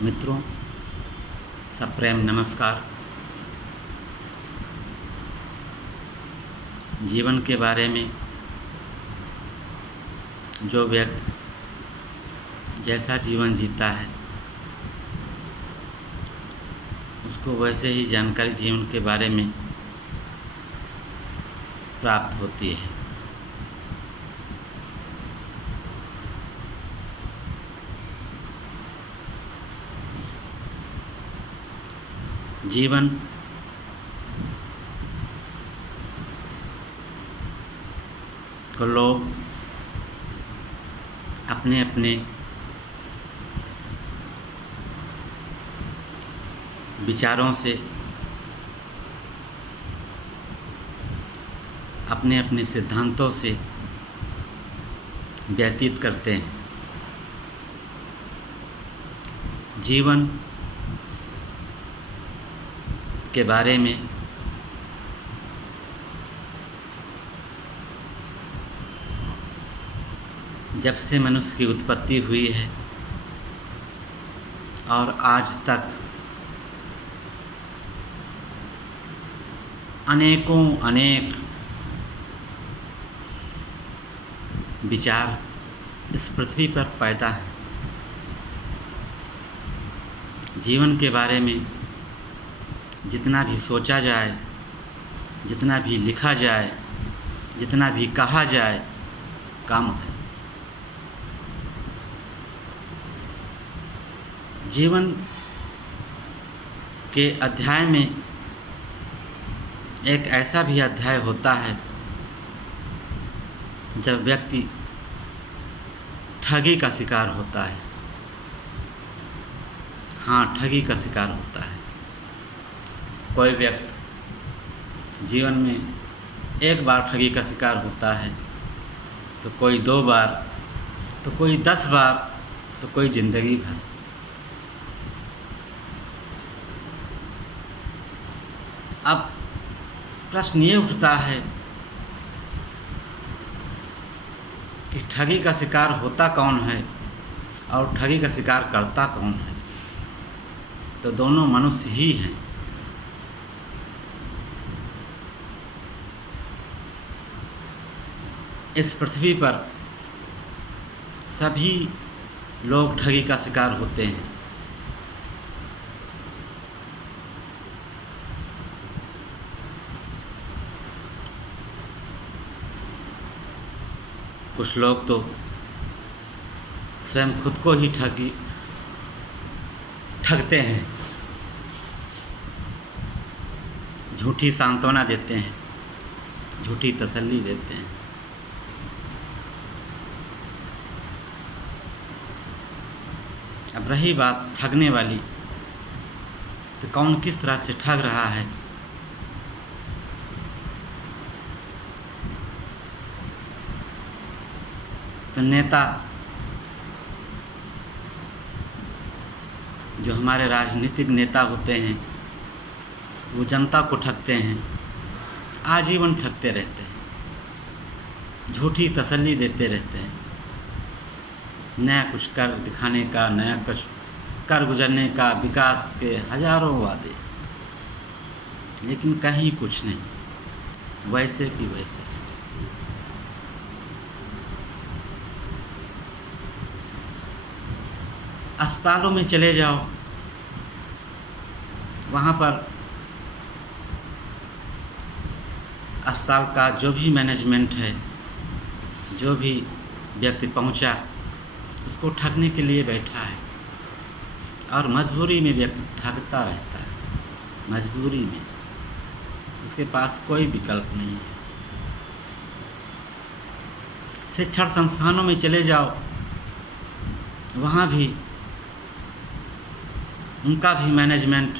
मित्रों, सप्रेम नमस्कार। जीवन के बारे में जो व्यक्ति जैसा जीवन जीता है उसको वैसे ही जानकारी जीवन के बारे में प्राप्त होती है। जीवन को लोग अपने अपने विचारों से, अपने अपने सिद्धांतों से व्यतीत करते हैं। जीवन के बारे में जब से मनुष्य की उत्पत्ति हुई है और आज तक अनेक विचार इस पृथ्वी पर पैदा है। जीवन के बारे में जितना भी सोचा जाए, जितना भी लिखा जाए, जितना भी कहा जाए, कम है। जीवन के अध्याय में एक ऐसा भी अध्याय होता है जब व्यक्ति ठगी का शिकार होता है। हाँ, ठगी का शिकार होता है। कोई व्यक्ति जीवन में एक बार ठगी का शिकार होता है, तो कोई 2 बार, तो कोई 10 बार, तो कोई जिंदगी भर। अब प्रश्न ये उठता है कि ठगी का शिकार होता कौन है और ठगी का शिकार करता कौन है? तो दोनों मनुष्य ही हैं। इस पृथ्वी पर सभी लोग ठगी का शिकार होते हैं। कुछ लोग तो स्वयं खुद को ही ठगते हैं, झूठी सांत्वना देते हैं, झूठी तसल्ली देते हैं। अब रही बात ठगने वाली, तो कौन किस तरह से ठग रहा है? तो नेता जो हमारे राजनीतिक नेता होते हैं वो जनता को ठगते हैं, आजीवन ठगते रहते हैं, झूठी तसल्ली देते रहते हैं। नया कुछ कर दिखाने का, नया कुछ कर गुजरने का, विकास के हजारों वादे, लेकिन कहीं कुछ नहीं, वैसे की वैसे। अस्पतालों में चले जाओ, वहाँ पर अस्पताल का जो भी मैनेजमेंट है, जो भी व्यक्ति पहुँचा उसको ठगने के लिए बैठा है, और मजबूरी में व्यक्ति ठगता रहता है। मजबूरी में, उसके पास कोई विकल्प नहीं है। शिक्षण संस्थानों में चले जाओ, वहाँ भी उनका भी मैनेजमेंट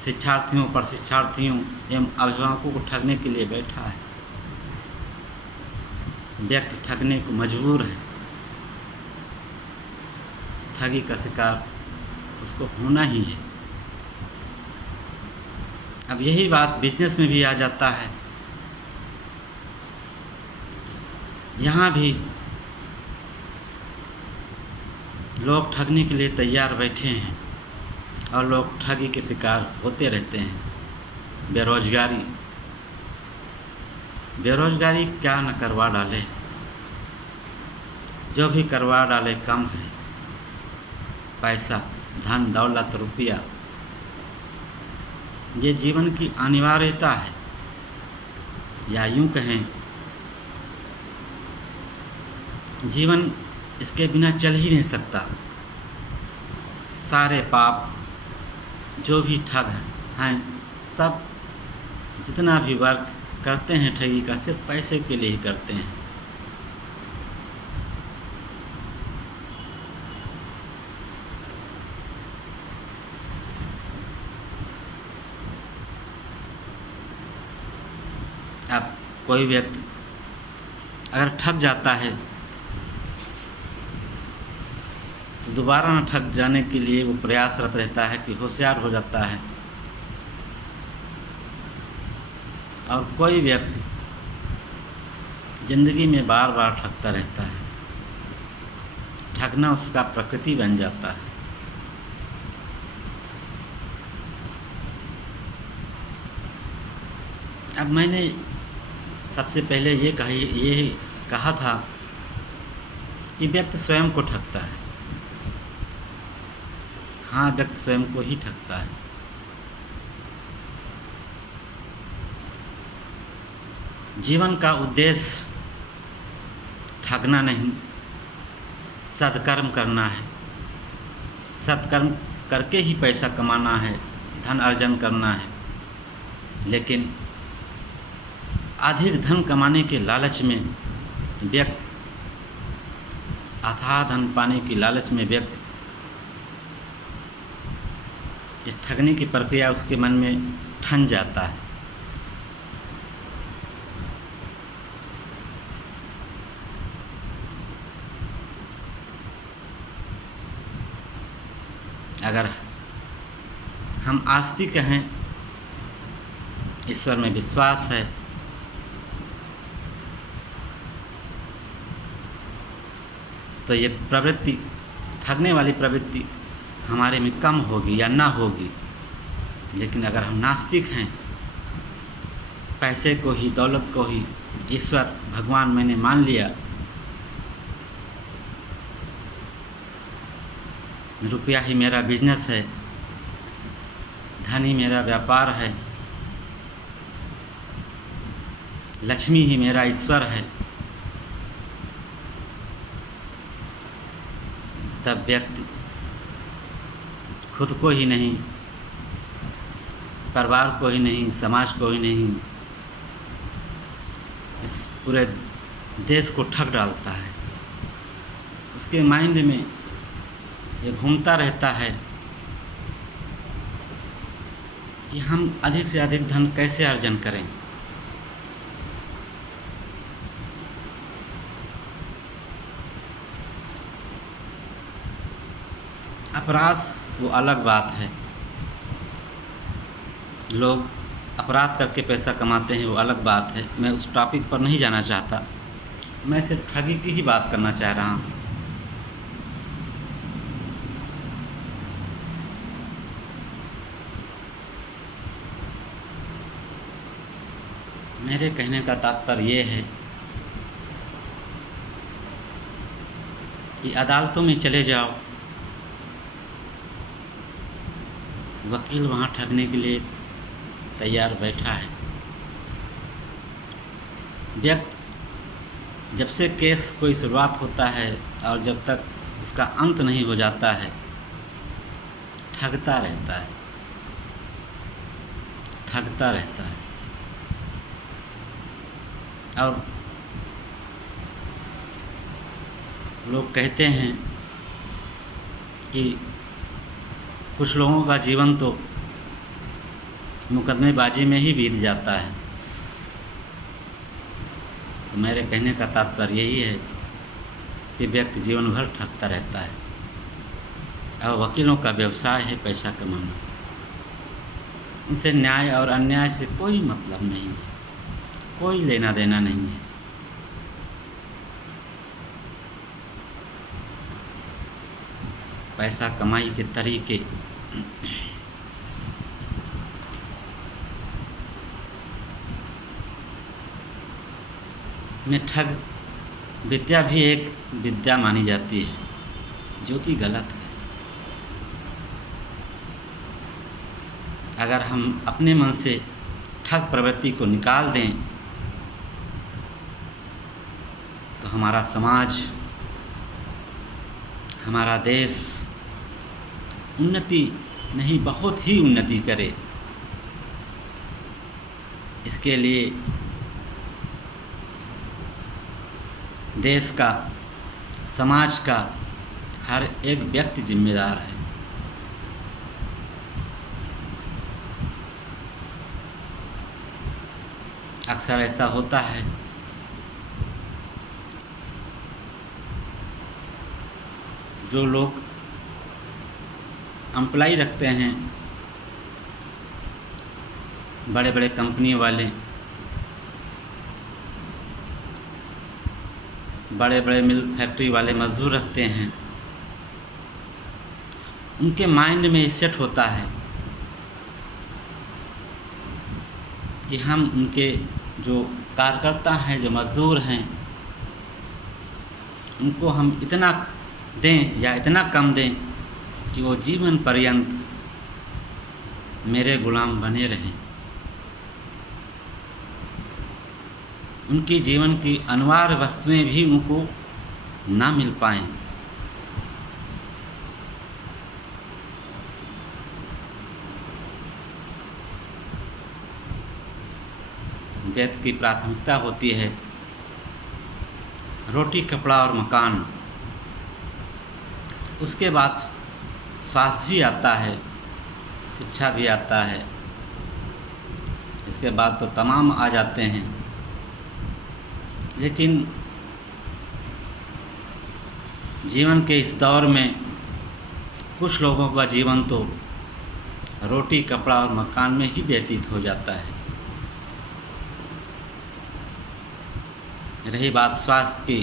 शिक्षार्थियों, प्रशिक्षार्थियों एवं अभिभावकों को ठगने के लिए बैठा है। व्यक्ति ठगने को मजबूर है, ठगी का शिकार उसको होना ही है। अब यही बात बिजनेस में भी आ जाता है। यहाँ भी लोग ठगने के लिए तैयार बैठे हैं और लोग ठगी के शिकार होते रहते हैं। बेरोजगारी बेरोजगारी क्या न करवा डाले, जो भी करवा डाले कम है। पैसा, धन, दौलत, रुपया, ये जीवन की अनिवार्यता है, या यूं कहें जीवन इसके बिना चल ही नहीं सकता। सारे पाप जो भी ठग हैं, सब जितना भी वर्क करते हैं ठगी का, सिर्फ पैसे के लिए ही करते हैं। अब कोई व्यक्ति अगर ठग जाता है तो दोबारा न ठग जाने के लिए वो प्रयासरत रहता है कि होशियार हो जाता है। और कोई व्यक्ति ज़िंदगी में बार बार ठगता रहता है। ठगना उसका प्रकृति बन जाता है। अब मैंने सबसे पहले ये कहा था कि व्यक्ति स्वयं को ठगता है। हाँ, व्यक्ति स्वयं को ही ठगता है। जीवन का उद्देश्य ठगना नहीं, सत्कर्म करना है। सत्कर्म करके ही पैसा कमाना है, धन अर्जन करना है। लेकिन अधिक धन कमाने के लालच में व्यक्ति, अथाह धन पाने की लालच में व्यक्ति, ये ठगने की प्रक्रिया उसके मन में ठन जाता है। अगर हम आस्तिक हैं, ईश्वर में विश्वास है, तो ये प्रवृत्ति, ठगने वाली प्रवृत्ति हमारे में कम होगी या ना होगी। लेकिन अगर हम नास्तिक हैं, पैसे को ही, दौलत को ही ईश्वर, भगवान मैंने मान लिया, रुपया ही मेरा बिजनेस है, धन ही मेरा व्यापार है, लक्ष्मी ही मेरा ईश्वर है, तब व्यक्ति खुद को ही नहीं, परिवार को ही नहीं, समाज को ही नहीं, इस पूरे देश को ठग डालता है। उसके माइंड में ये घूमता रहता है कि हम अधिक से अधिक धन कैसे अर्जन करें। अपराध वो अलग बात है, लोग अपराध करके पैसा कमाते हैं, वो अलग बात है। मैं उस टॉपिक पर नहीं जाना चाहता, मैं सिर्फ ठगी की ही बात करना चाह रहा हूँ। मेरे कहने का तात्पर्य ये है कि अदालतों में चले जाओ, वकील वहाँ ठगने के लिए तैयार बैठा है। व्यक्ति जब से केस कोई शुरुआत होता है और जब तक उसका अंत नहीं हो जाता है, ठगता रहता है, ठगता रहता है। और लोग कहते हैं कि कुछ लोगों का जीवन तो मुकदमेबाजी में ही बीत जाता है। तो मेरे कहने का तात्पर्य यही है कि व्यक्ति जीवन भर ठगता रहता है। और वकीलों का व्यवसाय है पैसा कमाना, उनसे न्याय और अन्याय से कोई मतलब नहीं है, कोई लेना देना नहीं है। पैसा कमाई के तरीके, में ठग विद्या भी एक विद्या मानी जाती है, जो कि गलत है। अगर हम अपने मन से ठग प्रवृत्ति को निकाल दें तो हमारा समाज, हमारा देश उन्नति नहीं, बहुत ही उन्नति करे। इसके लिए देश का, समाज का हर एक व्यक्ति जिम्मेदार है। अक्सर ऐसा होता है जो लोग एम्प्लॉय रखते हैं, बड़े बड़े कंपनी वाले, बड़े बड़े मिल फैक्ट्री वाले मजदूर रखते हैं, उनके माइंड में सेट होता है कि हम उनके जो कार्यकर्ता हैं, जो मजदूर हैं, उनको हम इतना दें या इतना कम दें कि वो जीवन पर्यंत मेरे गुलाम बने रहें। उनकी जीवन की अनिवार्य वस्तुएं भी उनको ना मिल पाएं। व्यक्ति की प्राथमिकता होती है रोटी, कपड़ा और मकान। उसके बाद स्वास्थ्य भी आता है, शिक्षा भी आता है, इसके बाद तो तमाम आ जाते हैं। लेकिन जीवन के इस दौर में कुछ लोगों का जीवन तो रोटी, कपड़ा और मकान में ही व्यतीत हो जाता है। रही बात स्वास्थ्य की,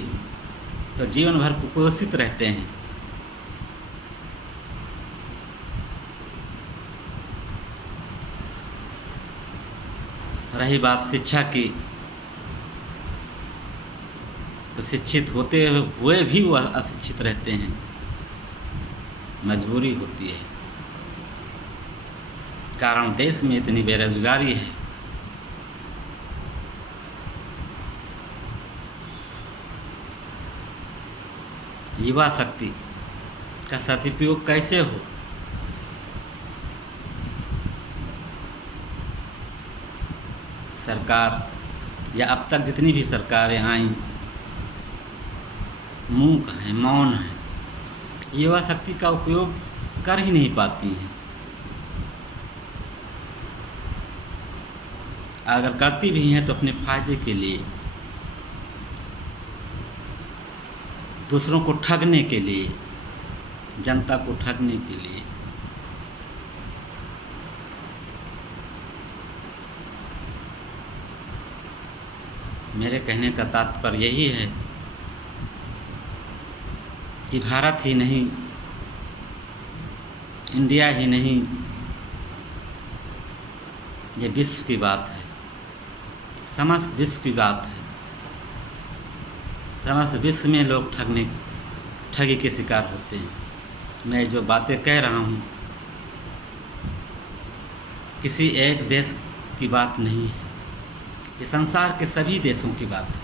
तो जीवन भर कुपोषित रहते हैं। रही बात शिक्षा की, तो शिक्षित होते हुए भी वह अशिक्षित रहते हैं, मजबूरी होती है। कारण देश में इतनी बेरोजगारी है। युवा शक्ति का सदुपयोग कैसे हो? सरकार या अब तक जितनी भी सरकारें आईं मूक हैं, मौन हैं, युवा शक्ति का उपयोग कर ही नहीं पाती हैं। अगर करती भी हैं तो अपने फायदे के लिए, दूसरों को ठगने के लिए, जनता को ठगने के लिए। मेरे कहने का तात्पर्य यही है कि भारत ही नहीं, इंडिया ही नहीं, ये विश्व की बात है, समस्त विश्व की बात है। समस्त विश्व में लोग ठगी के शिकार होते हैं। मैं जो बातें कह रहा हूँ किसी एक देश की बात नहीं है, ये संसार के सभी देशों की बात है।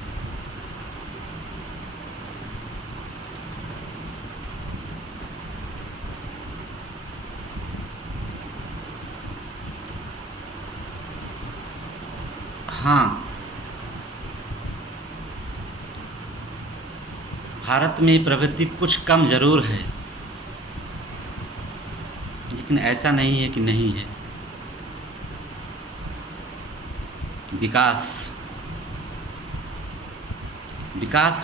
हाँ, भारत में प्रवृत्ति कुछ कम जरूर है, लेकिन ऐसा नहीं है कि नहीं है। विकास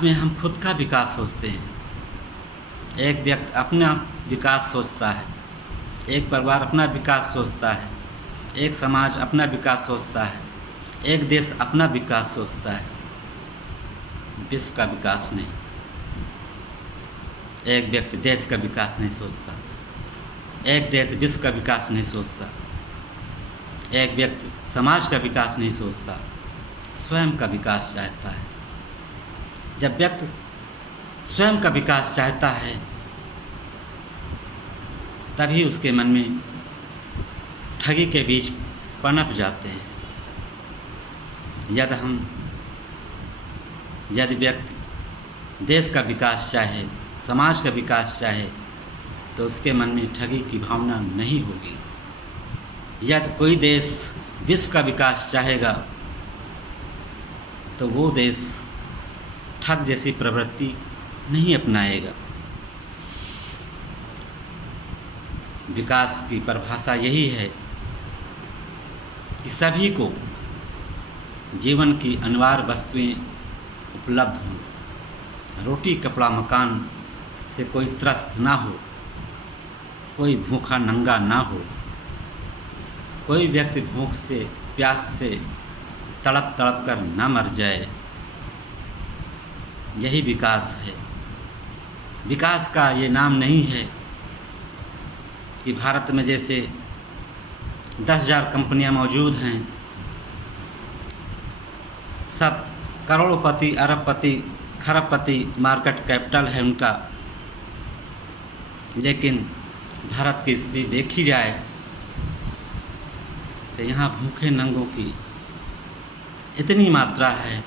में हम खुद का विकास सोचते हैं। एक व्यक्ति अपना विकास सोचता है, एक परिवार अपना विकास सोचता है, एक समाज अपना विकास सोचता है, एक देश अपना विकास सोचता है, विश्व का विकास नहीं। एक व्यक्ति देश का विकास नहीं सोचता। एक देश विश्व का विकास नहीं सोचता, एक व्यक्ति समाज का विकास नहीं सोचता, स्वयं का विकास चाहता है। जब व्यक्ति स्वयं का विकास चाहता है तभी उसके मन में ठगी के बीज पनप जाते हैं। यदि व्यक्ति देश का विकास चाहे, समाज का विकास चाहे, तो उसके मन में ठगी की भावना नहीं होगी। यदि कोई देश विश्व का विकास चाहेगा तो वो देश ठग जैसी प्रवृत्ति नहीं अपनाएगा। विकास की परिभाषा यही है कि सभी को जीवन की अनिवार्य वस्तुएं उपलब्ध हों, रोटी कपड़ा मकान से कोई त्रस्त ना हो, कोई भूखा नंगा ना हो, कोई व्यक्ति भूख से प्यास से तड़प तड़प कर ना मर जाए। यही विकास है। विकास का ये नाम नहीं है कि भारत में जैसे 10,000 कंपनियां मौजूद हैं, सब करोड़पति अरबपति खरबपति मार्केट कैपिटल है उनका, लेकिन भारत की स्थिति देखी जाए तो यहाँ भूखे नंगों की इतनी मात्रा है,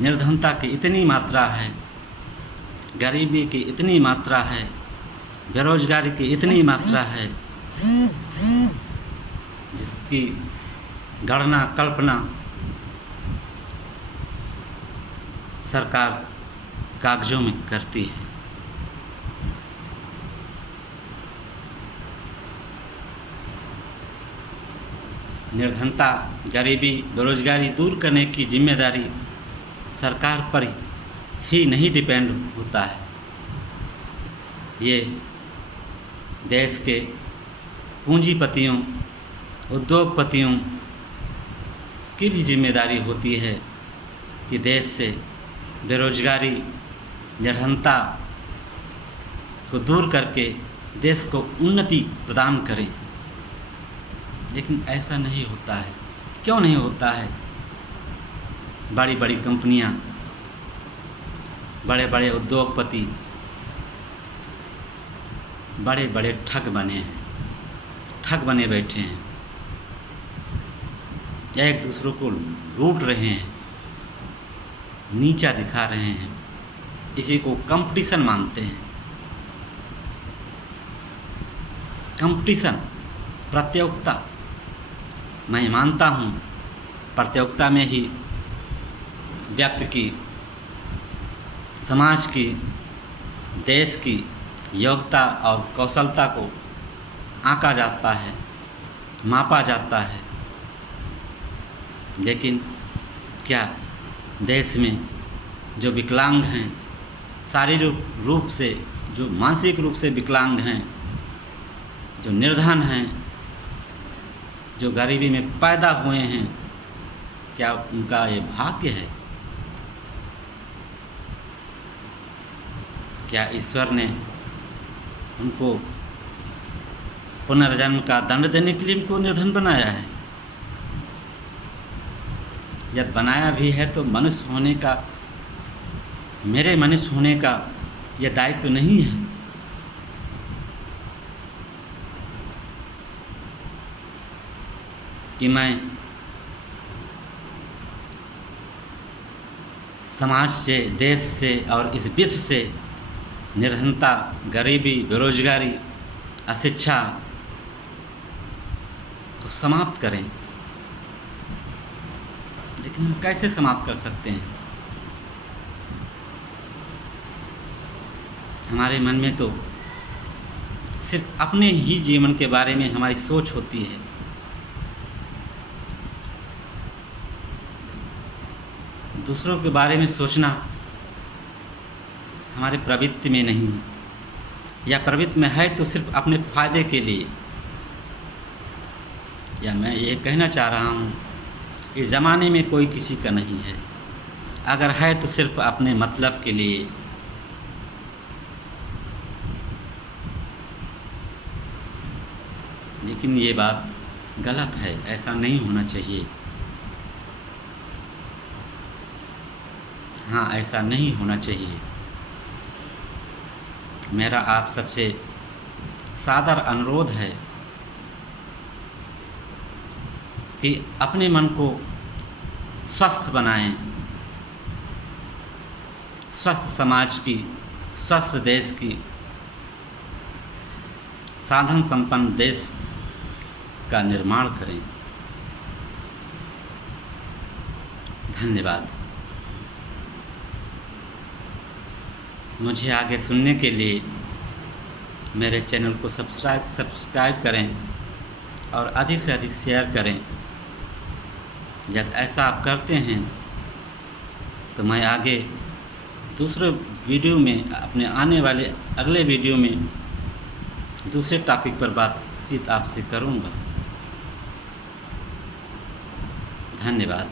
निर्धनता की इतनी मात्रा है, गरीबी की इतनी मात्रा है, बेरोजगारी की इतनी मात्रा है जिसकी गणना कल्पना सरकार कागजों में करती है। निर्धनता, गरीबी, बेरोजगारी दूर करने की जिम्मेदारी सरकार पर ही नहीं डिपेंड होता है। ये देश के पूंजीपतियों, उद्योगपतियों की भी जिम्मेदारी होती है कि देश से बेरोजगारी, निर्धनता को दूर करके देश को उन्नति प्रदान करें। लेकिन ऐसा नहीं होता है। क्यों नहीं होता है? बड़ी बड़ी कंपनियां, बड़े बड़े उद्योगपति बड़े बड़े ठग बने बैठे हैं, एक दूसरों को लूट रहे हैं, नीचा दिखा रहे हैं, इसी को कंपटीशन मानते हैं। कंपटीशन, प्रतियोगिता, मैं मानता हूँ प्रतियोगिता में ही व्यक्ति की, समाज की, देश की योग्यता और कौशलता को आंका जाता है, मापा जाता है। लेकिन क्या देश में जो विकलांग हैं, शारीरिक रूप से, जो मानसिक रूप से विकलांग हैं, जो निर्धन हैं, जो गरीबी में पैदा हुए हैं, क्या उनका ये भाग्य है? क्या ईश्वर ने उनको पुनर्जन्म का दंड देने के लिए उनको निर्धन बनाया है? जब बनाया भी है तो मनुष्य होने का, मेरे मनुष्य होने का यह दायित्व नहीं है कि मैं समाज से, देश से और इस विश्व से निर्धनता, गरीबी, बेरोजगारी, अशिक्षा को समाप्त करें। लेकिन हम कैसे समाप्त कर सकते हैं? हमारे मन में तो सिर्फ अपने ही जीवन के बारे में हमारी सोच होती है। दूसरों के बारे में सोचना हमारे प्रवृत्ति में नहीं, या प्रवृत्ति में है तो सिर्फ अपने फायदे के लिए। या मैं ये कहना चाह रहा हूँ, इस ज़माने में कोई किसी का नहीं है, अगर है तो सिर्फ अपने मतलब के लिए। लेकिन ये बात गलत है, ऐसा नहीं होना चाहिए। हाँ, ऐसा नहीं होना चाहिए। मेरा आप सबसे सादर अनुरोध है कि अपने मन को स्वस्थ बनाएं, स्वस्थ समाज की, स्वस्थ देश की, साधन संपन्न देश का निर्माण करें। धन्यवाद। मुझे आगे सुनने के लिए मेरे चैनल को सब्सक्राइब करें और अधिक से अधिक शेयर करें। जब ऐसा आप करते हैं तो मैं आगे दूसरे वीडियो में, अपने आने वाले अगले वीडियो में दूसरे टॉपिक पर बातचीत आपसे करूँगा। धन्यवाद।